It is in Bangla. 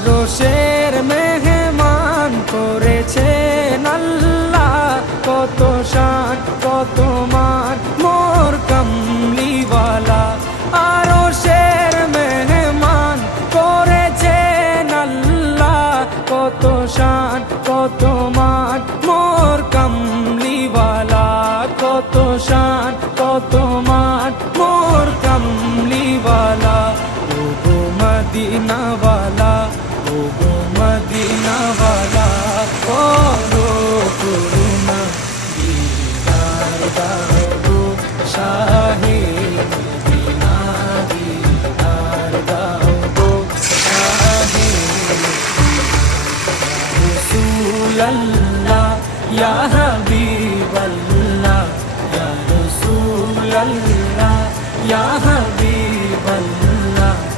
আরশের মেহমান করেছেন আল্লাহ, কত শান কত মান মোর কামলিওয়ালা। আরশের মেহমান করেছেন আল্লাহ, কত শান কত মান মোর কামলিওয়ালা, কত শান কত মান মোর কামলিওয়ালা। ও গো মদিনাওয়ালা, ও গো মদিনাওয়ালা, করো করুণা দিদার দাও গো শাহে মদিনা, দিদার দাও গো শাহে রাসূলুল্লাহ ইয়া